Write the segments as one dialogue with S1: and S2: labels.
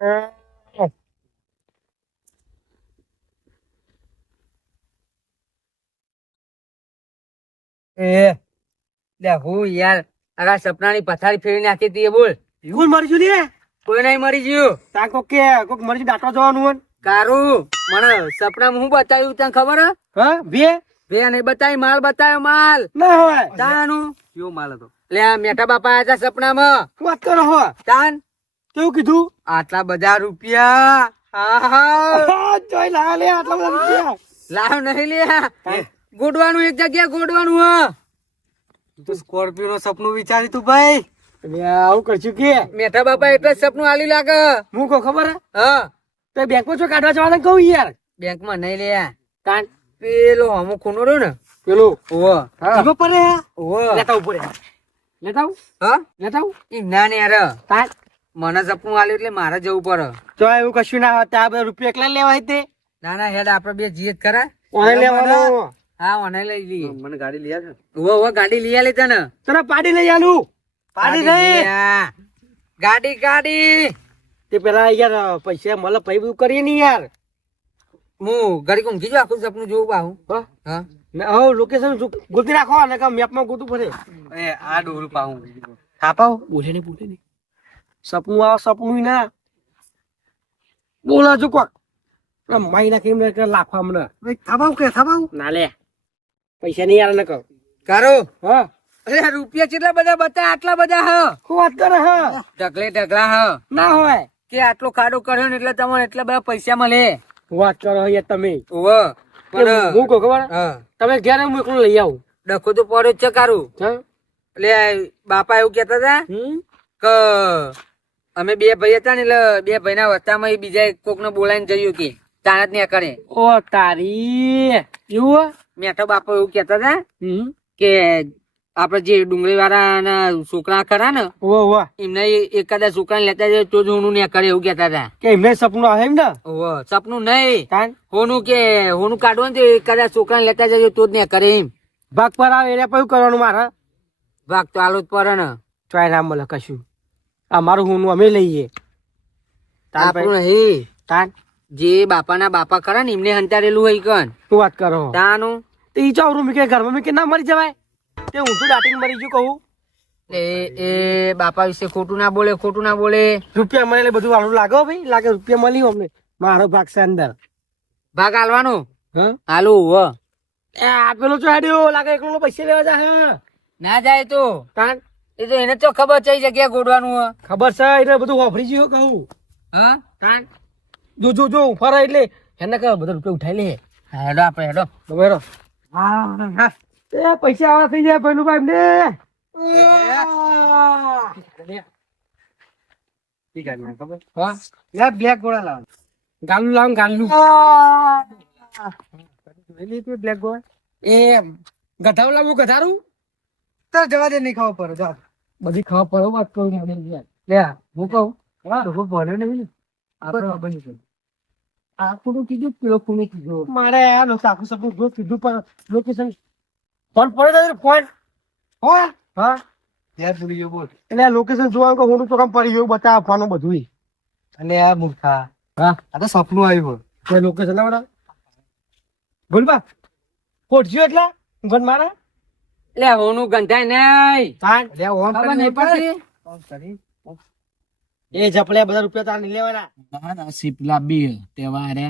S1: એ લે હું યાર આ સપનાની પથારી ફેરી નાખી હતી બોલ.
S2: એવું મરી ગયું
S1: કોઈ નહીં મરી ગયું.
S2: તા કોક કે કોક મરી ગયું દાટવા જવાનું હોય
S1: કારું મને સપનામાં હું બતાવ્યું તને ખબર હે?
S2: હા બે?
S1: બે નહીં બતાવી માલ બતાવ્યો માલ.
S2: ના હોય.
S1: તાનું. કયો માલ હતો? લે મેઠા બાપા આયા સપનામાં.
S2: વાત કરો હો.
S1: તાન.
S2: કેવું કીધું?
S1: આટલા બધા રૂપિયા.
S2: જોઈ લા લે આટલા બધા રૂપિયા.
S1: લાવ નહીં લે. ગોડવાનું એક જગ્યા ગોડવાનું હ.
S2: તું સ્કોર્પિયો નું સપનું વિચારી તું ભાઈ. આવું કરશું કે?
S1: મેઠા બાપા એટલે સપનું આલી લાગે.
S2: હું કહું ખબર? હા. તો બેંકમાં છો કાઢવા જવાના કહું યાર?
S1: બેંકમાં નહીં લે.
S2: કાન?
S1: પેલો અમુક ખૂનો રહ્યો ને.
S2: પેલું?
S1: ઓવો.
S2: પડે
S1: ઓવો.
S2: લેતા લેતા
S1: હા?
S2: લેતા
S1: ના ને યાર. મને સપનું આલ્યું એટલે મારે જવું પડે.
S2: તો એવું કશું ના હોય ત્યાં બધા રૂપિયા એકલા લેવાય તે?
S1: ના ના હેડ આપડે બે જીત કરે.
S2: ઓને લેવાનો
S1: હા મને લઈ લઈએ.
S2: મને ગાડી લઈ આવે
S1: ઓ ગાડી લઈ આલી તને.
S2: તને પાડી લઈ આલું. પાડી
S1: લઈ ગાડી ગાડી.
S2: તે પેલા યાર પૈસા મળે પૈ બધું કરીએ ને યાર.
S1: હું ઘડી ઊંઘી જાઉં આખું સપનું જોવું બાહુ.
S2: હા?
S1: હા.
S2: લોકેશન ગોતી રાખો અને મેપમાં ગોતું પડે
S1: એ આ ડોરું પાહું
S2: થાપાવ બોલે ને બોલે ને. સપનું આવે સપનું ના. બોલા જો કોક માઈ નાખી એમને લાફા મને. થાપાવ કે થાપાવ ના લે. પૈસા નહીં યાર ને કહો.
S1: કરો.
S2: હા.
S1: અરે રૂપિયા કેટલા બધા બતા આટલા બધા હ.
S2: વાત કરે હ?
S1: ઢગલે ઢગલા હ.
S2: ના હોય.
S1: કે આટલો કાડો કર્યો ને એટલે તમારે એટલા બધા પૈસા મળે.
S2: વાત કરો યાર તમે?
S1: ઓવો પણ
S2: હું કહું ખબર? તમે ઘેર હું એકલું લઈ આવું.
S1: ડખો તો પડ્યો જ છે કારું. એટલે બાપા એવું કેતા હતા કે અમે બે ભાઈ હતા ને એટલે બે ભાઈના વસ્તામાં ઈ બીજા કોક ને બોલાવીને જયું કે તાણત ને કરે
S2: ઓ તારી એવું
S1: મેઠો બાપો એવું કેતા હતા કે આપડે જે ડુંગળી વાળા છોકરા ખરા ને
S2: ઓ
S1: એમને એકાદા છોકરા લેતા જાય તો જ હોનું ને કરે એવું કેતા હતા.
S2: કે એમને સપનું આવે એમ ને
S1: ઓહો, સપનું નહીં. હોનું કે હોનું કાઢવાનું તો એકાદા છોકરા લેતા જાય તો જ ને કરે એમ.
S2: ભાગ પર આવે એટલે કયું કરવાનું મારે?
S1: ભાગ તો આલો જ પડે ને.
S2: ચોય ના મળે કશું. અમારું હું અમે લઈએ.
S1: આપણું નહીં.
S2: તાન
S1: જે બાપાના બાપા કરે ને એમને હંતારેલું હોય કન
S2: શું વાત કરો?
S1: તાનું?
S2: તે ઈ ચાવરું મી કે ઘરમાં મી કે ના મરી જવાય. તે હું તો દાટીને મરી ગયું કહું.
S1: એ એ બાપા વિશે ખોટું ના બોલે ખોટું ના બોલે.
S2: રૂપિયા મળે બધું આનું લાગો ભાઈ. લાગે રૂપિયા મળ્યું અમને. મારો ભાગ છે અંદર.
S1: ભાગ આલવાનો?
S2: હા?
S1: હાલો હ
S2: એ આપેલો ચોડ્યો લાગે એકલો પૈસા લેવા જા હા.
S1: ના જાય તો.
S2: તાન
S1: એ તો એને તો ખબર છે જગ્યા ગોડવાનું
S2: ખબર છે એટલે બધું વાપરી ગયું કહું.
S1: હા?
S2: તાન જો જો જો ફરે એટલે. એને કહે બધા રૂપિયા ઉઠાઈ લે.
S1: હેડો આપણે હેડો.
S2: તમે હેડો હા એ પૈસા આવા થઈ જાય પેલું ભાઈ ને.
S1: હા.
S2: બ્લેક ગોળા લાવ. ગાલનું લાવ ગાલનું. બ્લેક ગોળા. એ ગધારું લાવું ગધારું? તો જવા દે નહીં ખાવા પડે જા. બધી ખબર પડે વાત કરું લે હું કહું? તો ભલે નહીં ને આપણે બની ગયું. આખું કીધું? પેલો ખૂણે કીધું? મારે આ નો સાકુ સપનું જો કીધું પણ લોકેશન ફોન પડે તો ફોન ફોન. હા? યાર ભૂલી ગયો બોલ. એટલે આ લોકેશન જોવા કે હું તો કામ પડી ગયું બતાવ આપવાનું બધું અને આ મૂર્ખા. હા. આ તો સપનું આવ્યું તે લોકેશન બોલ બા. ખોટજો એટલે? ઊંઘન મારે.
S1: લે હોનું ગંધાય નહીં.
S2: તાન લે ઓમ
S1: ખબર નહીં પડતી.
S2: એ જપલે બધા રૂપિયા તાર નહીં લેવાના.
S3: ના ના સીપલા બી. તેવારે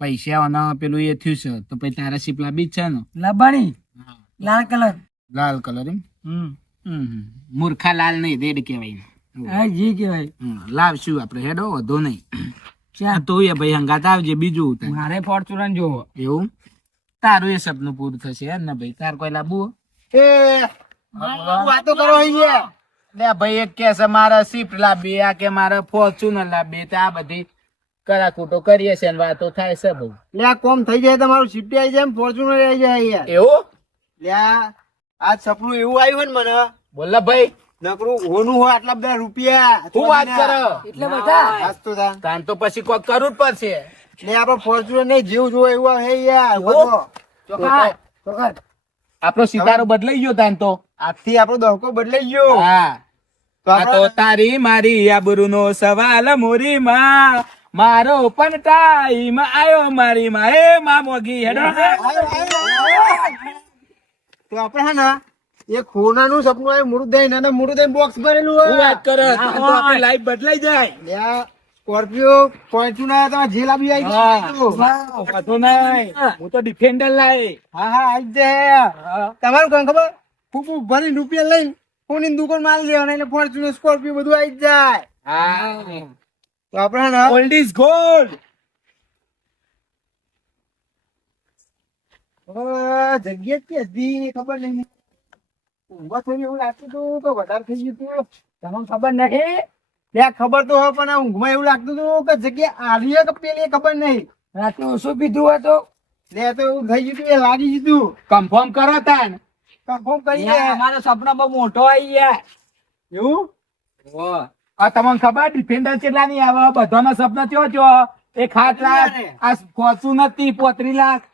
S3: પૈસા અને પેલું એ થયું છે. તો પછી તારા સીપલા બી છે ને?
S2: લબાણી. લાલ કલર.
S3: લાલ કલર એમ?
S2: હમ.
S3: હમ, હમ. મૂર્ખા લાલ નહીં રેડ કહેવાય
S2: જી કહેવાય.
S3: લાવશું આપણે. હેડો વધો નહીં. ક્યાં? તો એ ભાઈ હંગાત આવજે બીજું.
S1: મારે ફોર્ચ્યુનર જોવો.
S3: એવું? તારું એ સપનું પૂરું થશે હે ને ભાઈ? તાર કોઈ લાબુ
S2: એ વાતો કરો અહીંયા.
S3: લે ભાઈ એક કે છે મારે શિફ્ટ લાવી આ કે મારે ફોર્ચ્યુનર લાવી તો આ બધી કરાકૂટો કરીએ છે વાતો થાય છે ભાઈ
S2: લે આ કોમ થઈ જાય તમારું શિફ્ટ આવી જાય ફોર્ચ્યુનર આવી જાય યાર
S3: એવું?
S2: લે આ સપનું એવું આવ્યું ને મને.
S3: બોલ ભાઈ.
S2: નકરું હોનું હોય આટલા બધા રૂપિયા
S3: શું વાત કરો?
S1: એટલે બધા.
S2: તો. તા.
S3: તો પછી કોઈ કરવું જ પડશે.
S2: લે આપણો ફોર્ચ્યુનર નહીં જીવ જોવે એવું હે યાર બધો.
S1: ચોખાટ ચોખાટ
S3: આપણો સિતારો બદલાઈ ગયો તાન તો.
S2: આજથી આપણો દહકો બદલાઈ ગયો.
S3: હા. આ તો તારી મારી આબરૂનો સવાલ મોરી માં મારો પણ ટાઈમ આયો મારી માં. એ માં મોગી હેડો.
S2: તો આપણે હે ને એ ખોનાનું સપનું આવ્યું મૃદય ને મૃદય બોક્સ ભરેલું હોય.
S3: વાત કરે તો આપણી લાઈફ બદલાઈ જાય.
S2: સ્કોર્પિયો ફોર્ચ્યુનર તમે જે લાવી આવી
S3: વાંધો નહીં. હું તો ડિફેન્ડર લાવી
S2: હા હા આવી જાય. તમારું કોણ ખબર? ખૂબ ભરી રૂપિયા લઈને ફોનની દુકાન માલ લેવાના એટલે ફોર્ચ્યુનર સ્કોર્પિયો બધું આવી જાય.
S3: હા.
S2: તો આપણે
S3: ઓલ્ડ ઇઝ ગોલ્ડ
S2: જગ્યા કે હતી? ખબર નહીં. ઊંઘવા થયું એવું લાગતું હતું કે વધારે થઈ ગયું હતું. તમને ખબર નહીં લે ખબર તો હોય પણ ઊંઘમાં એવું લાગતું હતું કે જગ્યા આવી કે પેલી ખબર નહીં. રાતે ઓછું પીધું હતું લે તો એવું થઈ ગયું એ લાગી ગયું
S3: કન્ફર્મ કરો તાન.
S2: કન્ફર્મ કરી
S1: અમારો સપના બહુ મોટો આવી ગયા.
S2: એવું?
S3: આ તમને ખબર ડિફેન્ડર કેટલા ની આવે? બધાનો સપના ચો ચો એક સાત લાખ આ ફોર્ચ્યુનરથી પોત્રી લાખ.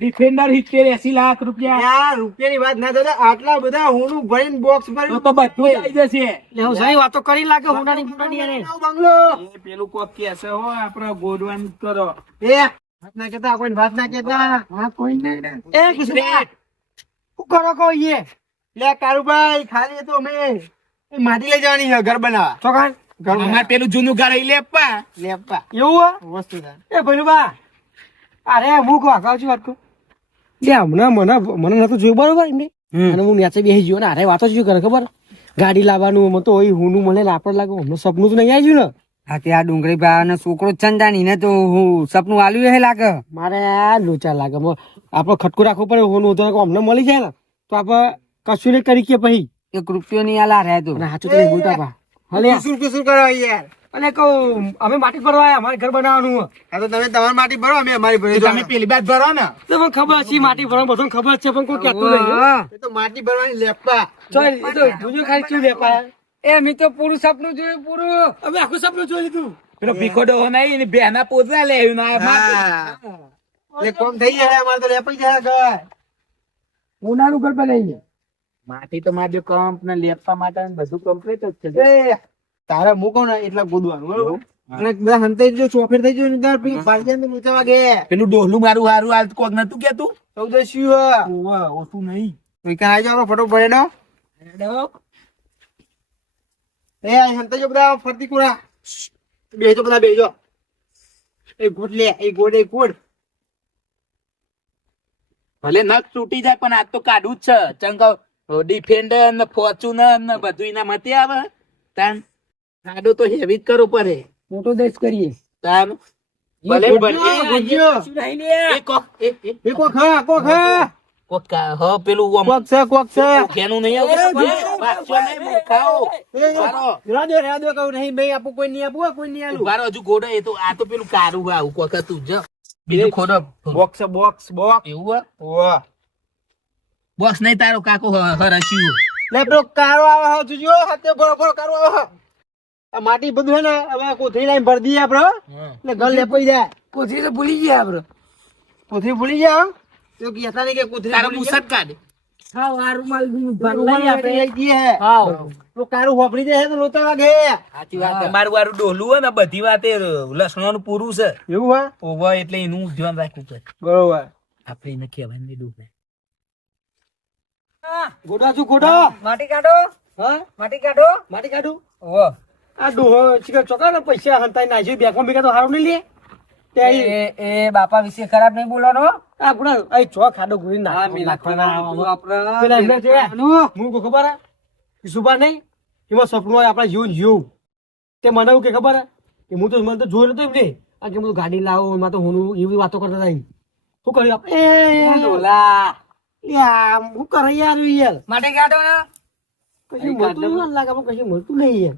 S3: ડિફેન્ડર સિત્તેર એસી લાખ રૂપિયા.
S2: યાર રૂપિયાની વાત ના દાદા આટલા બધા હોનું ભરીને બોક્સ ભરી
S3: તો બધું આવી જશે.
S2: હું સારી વાતો કરી લાગે હોનાની ફૂટાની બંગલો
S3: એ પેલું કોક કેસે હો આપણો ગોડવાન કરો.
S2: એ વાત ના કેતા કોઈ વાત ના કેતા હા કોઈ નહીં એ કિશોર શું કરો કો ये લે કારુભાઈ ખાલી એ તો અમે એ માટી લઈ જવાની છે ઘર બનાવવા. ચોકાન ઘર
S3: અમારે પેલું જૂનું ઘર અહીં લેપા
S2: લેપા એવું વસ્તુ એ ભઈલુબા અરે હું કહું છું વાત કહું લે હમણાં મને મને નતું જોયું બરોબર એમને. અને હું નેચે બેસી ગયો ને અરે વાતો શું કરે ખબર? ગાડી લાવવાનું અમે તો હોય હુંનું મને લાપડ લાગુ હમણાં સપનું તો નહીં આવ્યું ને.
S1: હા તે આ ડુંગળી ભાઈ છોકરો ચંદાની ને તો હું સપનું આલ્યું હે લાગે.
S2: મારે આ લોચા લાગે આપણે ખટકું રાખવું પડે હોનું તો અમને મળી જાય ને. તો આપણે કશું ને કરી કે પછી.
S1: એક રૂપિયો નહીં આલા રહે તો
S2: સાચું તો નહીં બોલતા પા હલે કુસુર કુસુર કરો યાર. અને કહું અમે માટી ભરવા આવ્યા અમારે ઘર બનાવવાનું હા તો તમે તમારી માટી ભરો અમે અમારી ભરી
S3: તમે પેલી બાદ ભરો ને.
S2: તો મને ખબર છે માટી ભરવા બધું ખબર છે પણ કોઈ કહેતું નહીં
S1: હા.
S2: તો માટી ભરવાની લેપા. ચાલ એ તો જોજો ખાલી શું લેપા
S1: એ અમે તો પૂરું સપનું જોયું પૂરું.
S2: અમે આખું સપનું જોઈ લીધું
S3: પેલો ભીખો ડોહો નહીં ને બેના પોતા લે આવ્યું ના.
S2: એટલે કોમ થઈ જાય અમારે તો લેપાઈ જાય ઘર. ઉનાળું ઘર બનાવી જાય
S3: માટી તો મારે કંપ ને લેપા માટે બધું કમ્પ્લીટ જ છે.
S2: એ. તારે મૂકો ને એટલા ગોદવાનું બરોબર? અને બધા હંતાઈ જો ચોફેર થઈ ગયો ને તાર પછી ભાગ્યા ને ઊંચા વાગે.
S3: પેલું ડોહલું મારું હારું હાલ કોક નતું કેતું
S2: ચૌદસ્યું
S3: ઓછું નહીં.
S2: કોઈ કાં આવી જાવ આપણો ફટો ભરે એ આ જો બધા ફરતી કુડા બેજો બધા બેજો એ ગોટ લે એ ગોટ એ ગોટ
S3: ભલે નખ તૂટી જાય પણ આજ તો કાઢું જ છે. ચંગ ડિફેન્ડર ને ફોર્ચ્યુનર ને બધું એના મતે આવે. તાન કાઢો તો હેવી જ કરવું પડે.
S2: મોટો દેશ કરીએ.
S3: તાન ભલે ભલે કોક એ એ.
S2: એ કોક હા કોક હા.
S3: કોક કા- હ પેલું આમ
S2: કોક છે કોક છે.
S3: ઘેનું નહીં આવતું વાંચો નહીં મૂર્ખાઓ. ઉભારો.
S2: રાડો રાડો કહું નહીં ભાઈ આપું કોઈ નહીં આપું કોઈ નહીં આલું.
S3: હજુ ગોડો એ તો આ તો પેલું કારું આવું કોક જ. બીજું ખોડો
S2: બોક્સ બોક્સ બોક્સ
S3: એવું
S2: વાહ.
S3: બોક્સ નહીં તારો કાકો હ- હરસ્યું
S2: લે પેલો કારો આવે હા જોજો હાથે ભરો કારો આવે હા. આ માટી બધું હે ને હવે કોથળી લાઈન ભરી દઈએ આપડે હો. એટલે ઘર લેપાઈ જાય. કોથળી તો ભૂલી ગયા આપડે. કોથળી ભૂલી ગયા તો કહેતા નહીં કે કોથળી
S3: તારો મુસદ કાઢ.
S2: ગયા. રૂમાલ આપણે લઈ જઈએ. હા તો કારું હોપડી જાય તો લોચા વાગે.
S3: સાચી વાત તમારું વારું ડોલું હોય ને બધી વાતે લસણવાનું પૂરું છે.
S2: એવું હા
S3: ઓવો એટલે એનું ધ્યાન રાખવું પડે.
S2: બરોબર.
S3: આપણે એને કહેવાય નહીં ડૂબે
S2: ગોડા છું ગોડા.
S1: માટી કાઢો.
S2: હા?
S1: માટી કાઢો.
S2: માટી કાઢો?
S1: ઓ
S2: આ ડોહો ચીકર ચોકા ને પૈસા હંતાઈ નાખ્યું બેંકમાં ભેગા તો હારું નહીં લે. તે
S1: એ એ બાપા વિશે ખરાબ નહીં બોલવાનો
S2: આ ગુડા અહીં ચો ખાડો ગુડી નાખવાના છે ખબર હે? ઈસુબા નહીં એમાં સપનું હોય આપણા જીવન જીવું. તે મને એવું કે ખબર હે? કે હું તો મને તો જોયું નતું એમને આ કે બધું ગાડી લાવો એમાં તો હું એવી વાતો કરતા હતા શું કર્યું આપણે? ઓલા
S1: ડોલા.
S2: શું કરે યાર યાર.
S1: માટી કાઢો ને?
S2: કશું મળતું નહીં લાગે કશું મળતું નહીં યાર.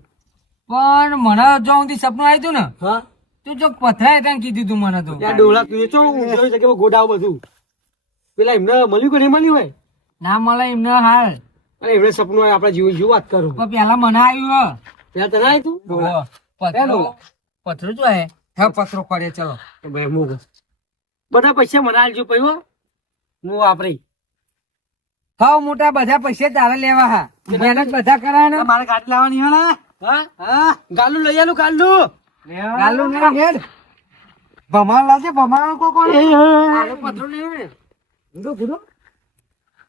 S1: પણ મને જો સુધી સપનું આવ્યું ને.
S2: હા?
S1: તું જો પથરાય ત્યાં કીધું તું મને તો.
S2: ત્યાં ડોલા તું ચો કે ગોડાઓ બધું. પેલા એમને મળ્યું કે નહીં મળ્યું હોય?
S1: ના મળે એમને હાલ.
S2: અરે એમને સપનું હોય આપડે જીવન જેવું વાત કરું.
S1: પણ પેલા મને આવ્યું
S2: પેલા તને આવ્યું તું?
S1: પથરો. પથરો જો હે. હા પથરો પડે ચલો.
S2: ભાઈ મૂક. બધા પૈસા મને આલજો પૈવો હો. વાપરી.
S1: હા મોટા બધા પૈસા તારે લેવા હા. મહેનત બધા કરાય
S4: મારે ગાડી લાવવાની હે
S1: હા?
S4: હા? ગાલું લઈ આલું ગાલુ
S1: ગાલુ ના હેડ.
S4: ભમાણ લાવજે ભમાણ કો કોણ?
S1: આનો પથરો ને.
S4: ગુડો ગુડો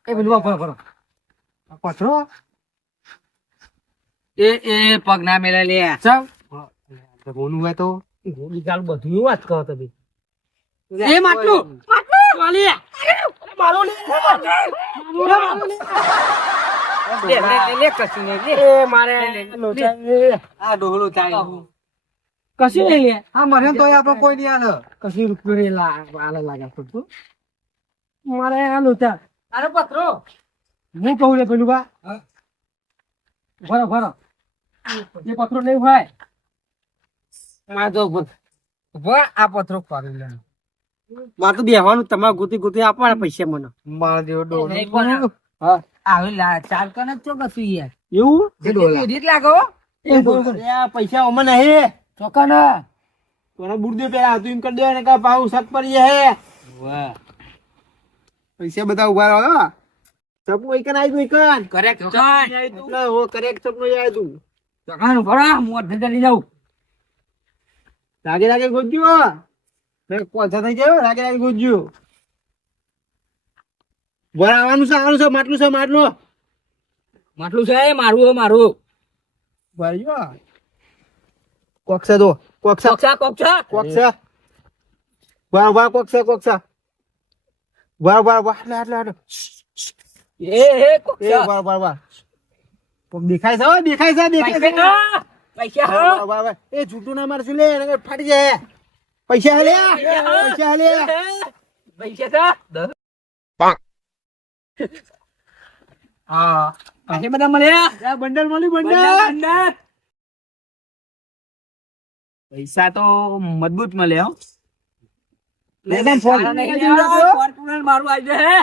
S4: એ પેલું ફરો ફરો પથરો.
S1: એ એ પગ ના મેલા લે.
S4: ચાલ. બોલું હોય તો. ગોળી ગાલ બધું વાત કહો તમે.
S1: એ માટલું. લે. લે. લે લે કશું નહીં લે.
S4: એ મારે
S1: આ ડોહળું થાય
S4: કશું નહીં લે. હા મને તો આપણે કોઈ નહીં આલે. કશું રૂપિયો લા આલે લાગે પડતું મારે આ લોચા
S1: આનો પથરો.
S4: હું કહું રે પેલું બા. ભરો ભરો. એ પથરો નહીં હોય.
S1: માં તો આ પથરો પાડી લે
S4: મારે તો બેહવાનું તમારે ગોતી ગુતી આપવાના પૈસા મને. મારા જેવો
S1: નહીં
S4: હા.
S1: આવી લા ચાલ કને ચો કશું યાર.
S4: એવું?
S1: લાગો
S4: પૈસા ઓમાં નહીં
S1: ચોકન
S4: તોને બુરદે પેલા હતું એમ કરી દે ને કા ભાવ સત પડી હે.
S1: વાહ.
S4: પૈસા બધા ઊભા રહ્યો સપનું એક ને આવ્યું એક
S1: કરેક્ટ ચોકન
S4: હો કરેક્ટ સપનું આવ્યું
S1: ચોકન ભરા મોટ જલ્દી જાઉં.
S4: રાગે રાગે ગોજ્યો મેં પોચા થઈ ગયો રાગે રાગે ગોજ્યો. બરાબર આવવાનું છે આવવાનું છે માટલું છે માટલું.
S1: માટલું છે મારું હે મારું.
S4: બરાબર કોક છે તો કોક છે.
S1: કોક્ષા કોક્ષા
S4: વાહ વાહ કોક છે. વાહ વાહ વાહ એટલે એટલે
S1: એ એ
S4: એ
S1: કોક્ષા
S4: વાહ વાહ વાહ દેખાય છે હો, દેખાય છે દેખાય છે.
S1: પૈસા
S4: વાહ, વાહ, વાહ. એ જૂઠું ના મારશું લે એને ફાટી જાય. પૈસા લે પૈસા લે.
S1: પૈસા તા
S4: હા.
S1: પૈસા બધા મળ્યા?
S4: બંડલ મળ્યું બંડલ?
S1: બંદર
S3: પૈસા તો મજબૂત મળે હો.
S4: લેડન ફોન.
S1: ફોર્ચ્યુનર મારું આજે હે.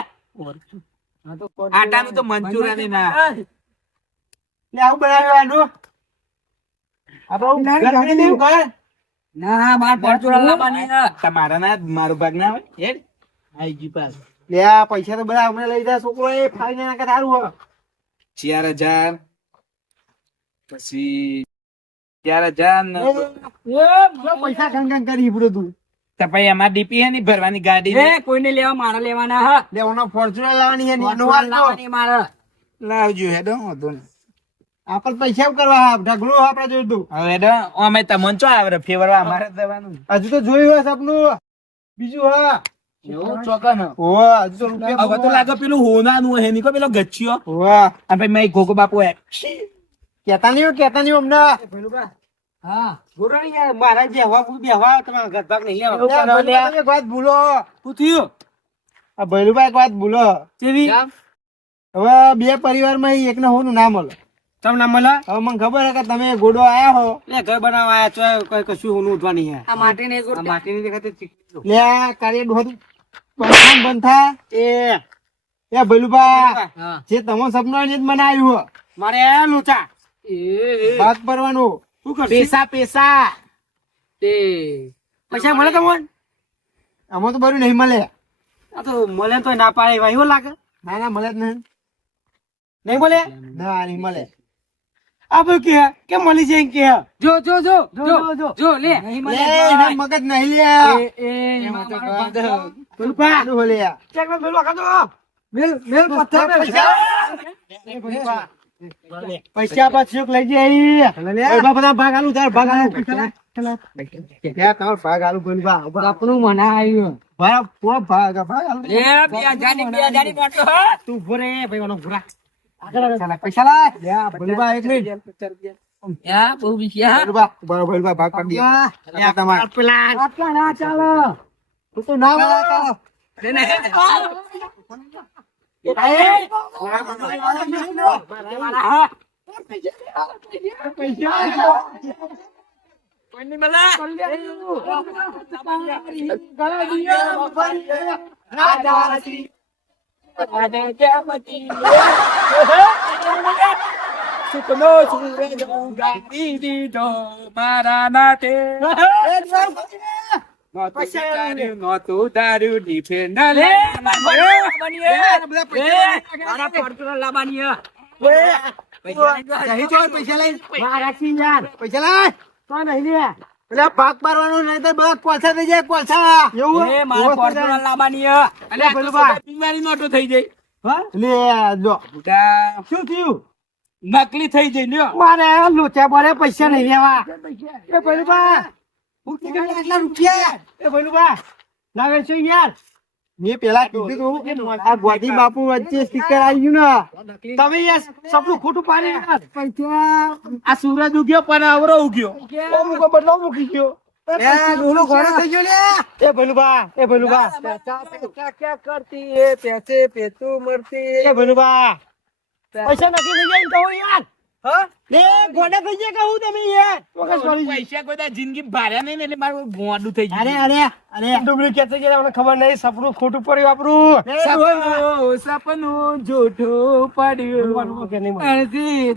S3: આટાનું તો મંચુરિયન ના
S4: આવું ઘર.
S1: ના માર ફોર્ચ્યુનર લાવવાની.
S3: તમારા ના મારું ભાગ ના હોય. એ આઈ ગયું પાસ
S4: લે આ પૈસા તો બધા હમણાં લઈ જાય છોકરો એ ફાડીને નાખે તારું હો
S3: ચાર હજાર પછી ચાર હજાર ને
S4: પૈસા ગંગ કરી પૂરું તું.
S3: તો પછી અમારે ડીપી હે ની ભરવાની ગાડી
S1: એ કોઈને લેવા મારા લેવાના હા.
S4: લે ઓનો ફોર્ચ્યુનર લાવવાની નીનો
S1: ફોર્ચ્યુનર લાવવાની મારા.
S3: લાવજો હેડો વાંધો નહીં.
S4: આપણે પૈસા કરવા હા ઢગલો આપણે જોઈ તું.
S3: હવે હેડો અમે તમને ચો આવે ફેવરવા અમારે જ દેવાનું
S4: હજુ તો જોયું હોય સપનું. બીજું હા.
S3: હવે બે પરિવાર હે મેં હે
S4: નહીં નહીં
S1: હા
S4: નહીં એક વાત ભૂલો.
S3: શું થયું?
S4: આ ભૈલુભાઈ એક વાત ભૂલો.
S3: કેવી?
S4: હવે બે પરિવારમાં એકને હોનું ના મળે.
S3: તમને ના મળે?
S4: હવે મને ખબર કે તમે ગોડો આયા હો.
S3: લે ઘર બનાવવા આયા છો કઈ કશું હોનું ઉઠવાની હે.
S1: આ માટી ને
S3: માટી માટીની દેખાતી
S4: લે કાર્ય પંખાન બંધ એ. એ
S1: ભલુભા
S4: જે તમો સપનું ને જ મને આવ્યું
S3: મારે લોચા.
S1: એ એ,
S4: ભાગ ભરવાનું.
S3: શું કરશે? પૈસા પૈસા.
S1: તે
S3: પૈસા મળે તમને?
S4: આમાં તો બરું નહીં મળે.
S3: આ તો મળે તો ના પાડે એવા એવું લાગે?
S4: ના ના મળે જ નહીં.
S3: નહીં મળે?
S4: ના નહીં મળે.
S3: આ બધું કે કે મળી જાય કે
S1: જો જો જો
S4: જો,
S1: જો
S4: જો.
S1: લે.
S4: લે એના મગજ નહીં લે.
S1: એ. મારો
S4: ભૈલુભાઈ, આનું હો લે.
S3: ચેકમાં પેલું આખા તો.
S4: મેલ મેલ પથ્થર પૈસા. પૈસા પાછું લઈ જાય બધા બધા ભાગ આલુ તાર ભાગ આલુ. ભાગ આલુ. ભાગ
S1: આપણું મના આવ્યું.
S4: ભાગ ભાગ ભાગ આલુ
S1: એ બે હજારની બે નોટો હા
S4: તું ઊભો રે ભાઈ ઓનો ભૂરા. પૈસા લાય લે એક મિનિટ
S1: યા બહુ બીખ્યા
S4: ભૈલુભાઈ, ઊભા રહો, ભાગ પાડી દે. લે આ તમારે.
S1: ના ચાલો
S4: તું તો ના મળે, ચાલો.
S1: ને હા કોઈની મળે
S3: સુખનો સૂરજ ઉગાડી દીધો મારા નાતે. નહોતું
S2: પૈસા
S3: વિચાર્યું, નહોતું ધાર્યું, defender
S2: લે,
S3: લાવવાની.
S2: પૈસા લઈ પૈસા લઈને. પૈસા તો નહીં લે પેલા ભાગ પાડવાનું નહીં તો બધા કોલસા થઈ જાય કોલસા એવું? બા.
S3: બીમારી નહોતો થઈ જાય.
S2: હા? લે
S3: બુડા,
S2: શું થયું?
S3: નકલી થઈ જઈ લ્યો
S2: મારે લોચા બોલે પૈસા નહીં લેવા. એ ભલુબા હું કીધું આટલા રૂપિયા. એ ભલુબા લાવે છે યાર. મેં પેલા કીધું તું કે આ ગોધી બાપુ વચ્ચે સ્ટીકર આવી ગયું ને. તમે યાર સપનું ખોટું પાડી
S3: આ સૂરજ ઉગ્યો પણ આવરો ઉગ્યો.
S2: મૂકો બદલાવ મૂકી ગયો. પૈસા નથી લઈ જાય સપનું
S3: જોઠું પડ્યું.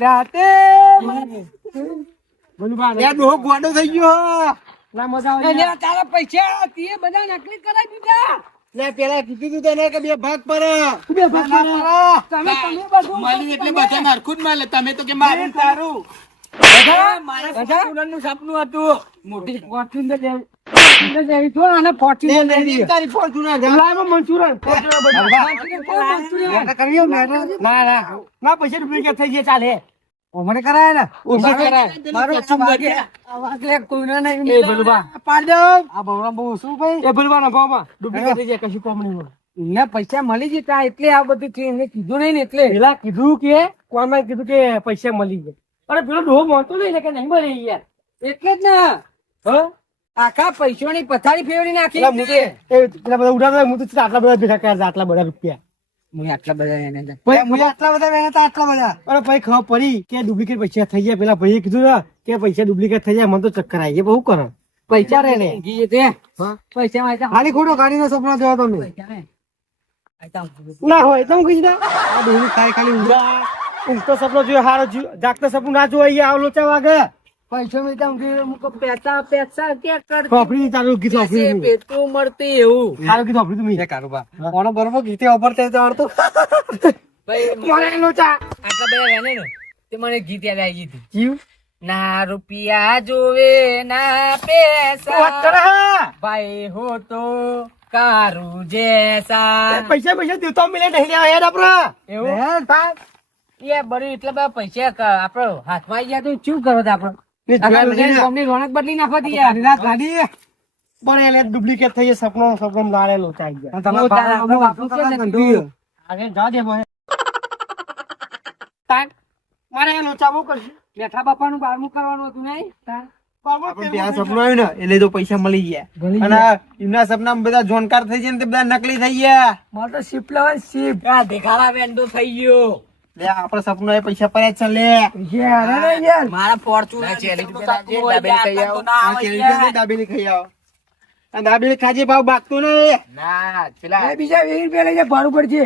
S2: રાતે ગોડો થઈ ગયો ના
S1: પૈસા તે બધા નકલી કરાવી દીધા.
S2: લે પેલા કીધું તું તને કે બે ભાગ પર બે ભાગ
S1: તમે તમે બધું
S3: મળ્યું એટલે બધા મારખું જ મળે તમે તો કે મારું ને તારું
S1: મારા સપનું હતું મોટી ફોર્ચ્યુનર લેવી ફોર્ચ્યુનર લેવી તો અને ફોર્ચ્યુનર લેવી
S2: તારી ફોર્ચ્યુનર લાવમાં મંચુરન ના ના ના પૈસા રૂપિયા થઈ ગયા ચાલે મને કરાય ને? ઊભો કરાય. મારો
S1: આવાજ લે કોઈનો નહીં
S2: એ ભલવા.
S1: પાડ દો.
S2: આ બવરા બહુ શું ભાઈ? એ ભલુબા ના ભાવમાં ડુપ્લિકેટ થઈ જાય કશું કોમ નહીં
S1: ને પૈસા મળી જતા એટલે આ બધું એને કીધું નહીં ને એટલે.
S2: પેલા કીધું કે કોમાં કીધું કે પૈસા મળી ગયા. અરે પેલો ડોહો મોતો નહીં ને કે નહીં મળે યાર
S1: એટલે જ ને.
S2: હ?
S1: આખા પૈસાની પથારી ફેરવી નાખી.
S2: પેલા બધા ઉડાડવા હું તો આટલા બધા ભેગા કર્યા આટલા બધા રૂપિયા.
S1: હું આટલા બધા એને દે.
S2: પછી આટલા બધા ભેગા હતા, આટલા બધા. અરે પછી ખબર પડી કે ડુપ્લિકેટ પૈસા થઈ ગયા. પેલા ભાઈએ કીધું કે પૈસા ડુપ્લિકેટ થઈ જાય મને તો ચક્કર આવી ગયા બહુ કરો. પૈસા રે ને.
S1: પૈસા.
S2: ખાલી ખોટો ગાડીનો સપનો જોયો તમે.
S1: ને.
S2: હોય તો કીધું ને. આ ડોહી ખાઈ ખાલી ઊંઘા. ઊંઘતો સપનો જોયો હારો જાગતો સપનું ના જોવાય આવ લોચા વાગે.
S1: પૈસા મેતા મુકો પેસા પેસા કે કર
S2: સોફરી તારો ગીત
S1: મળતી એવું.
S2: તારો ગીત સોફરી તું
S1: ભાઈ
S2: મને
S1: ગીત યાદ આવી
S2: ગઈ
S1: ના રૂપિયા જોવે ના પૈસા. ભાઈ હો તો કારું જેસા.
S2: પૈસા પૈસા દેતો મિલે નહીં લેવા યાર આપણા
S1: એવું? હે બરી એટલા બધા પૈસા આપણો હાથમાં આવી ગયા તો શું કરો આપડે?
S2: પણ એને ડુપ્લિકેટ થઈ સપનો સપનો લારે લોચા ગયા
S1: તમારા બાપનું બાપનું છે ને તું.
S2: અરે જા દે મને તાન મારે એ લોચા કરશે.
S1: બેઠા બાપાનું બારમું કરવાનું હતું નહીં?
S2: ને એટલે તો પૈસા મળી ગયા. અને એમના સપના બધા જોનકાર થઈ જાય ને બધા નકલી થઈ ગયા.
S1: મારે તો શિપ લેવા શિપ દેખાડા વેન્ડો થઈ ગયો.
S2: લે આપડે સપનું એ પૈસા પડ્યા છે લે.
S1: મારા ફોર્ચ્યુનર
S2: દાબેલી ખાઈ આવો. આ દાબેલી ખાજે ભાવ બાગતું નહીં.
S3: ના પેલા
S1: બીજા 20 રૂપિયા લઈ જાય ભાડું પડશે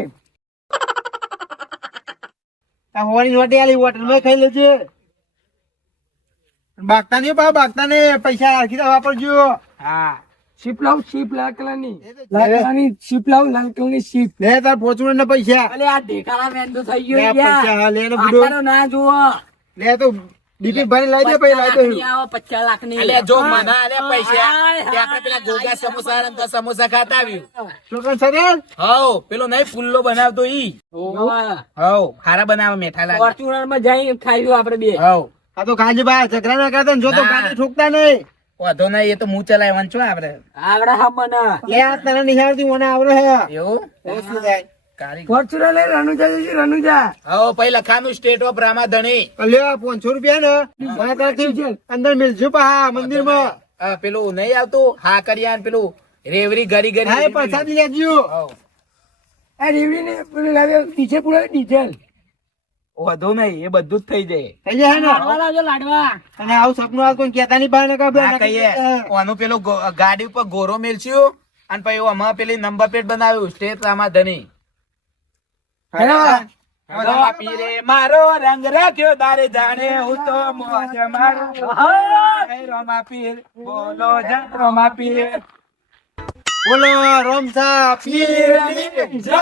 S2: આ હોવાની હોટે આલી હોટલમાં ખાઈ લેજે. બાકતા નહીં ભાવ બાકતા ને પૈસા રાખી રીતે વાપરજો.
S3: હા.
S1: શિપ લાવ લાલ કલરની લાલ કલરની શિપ લાલ કલરની શિપ
S2: લે તાર પોચું ને પૈસા.
S1: અલે આ દેખાડા વેન્ડો થઈ ગયો યાર.
S2: લે ને બુડો
S1: ના જુઓ.
S2: લે તો ડીપી ભરી લાવી દે પછી લાવી દે.
S1: પચાસ લાખની
S3: અલ્યા જો મને આલ્યા પૈસા. તે આપણે પેલા ગોગા સમોસા તો સમોસા ખાતા આવ્યું.
S2: છોકરા સરેલ
S3: પેલો નહીં પુલ્લો બનાવતો ઈ. હવ. હારા બનાવે મેઠા લાગે.
S1: ફોર્ચ્યુનરમાં જઈ ખાઈ આપડે બે.
S3: હવ.
S2: આ તો કાજે બા ચકરા ના કરતા જો તો ગાડી ઠોકતા નહીં.
S3: વાંધો નહીં એ તો હું ચલાવવાનું છું આપડે
S1: આવડે હા મને.
S2: લે આ તને નિહાળતી મને આવડે હે.
S3: એવું?
S2: શું થાય?
S1: ફોર્ચ્યુનર લઈ રનુજા જશે રનુજા.
S3: હવ પછી લખાનું સ્ટેટ ઓફ રામાધણી
S2: લ્યો આ 500 રૂપિયા ને. મને ત્યાંથી અંદર મિલજો પા
S3: મંદિરમાં પેલું નહીં આવતું હા કર્યા પેલું રેવરી ગરી ગરી
S2: હા પાછા પ્રસાદી લેજો.
S1: આ રેવરી ને પેલું લાવ્યો ડીજે પૂરા ડીઝલ
S3: વાંધો નહીં એ બધું જ થઈ જાય.
S2: થઈ જાય ને?
S1: લાડવા લાડવા.
S2: અને આવું સપનું આ કોઈ કહેતા નહીં
S3: કહીએ. આનું પેલું ગાડી ઉપર ગોરો મેલચ્યું અને પછી આમાં પેલી નંબર પ્લેટ બનાવ્યું સ્ટેટ રામા ધની પીરે મારો રંગ રાખ્યો તારે જાણે હું તો મોજ મારું. હે. પીર બોલો જા રમા પીર
S4: બોલો રોમસા પીર જય.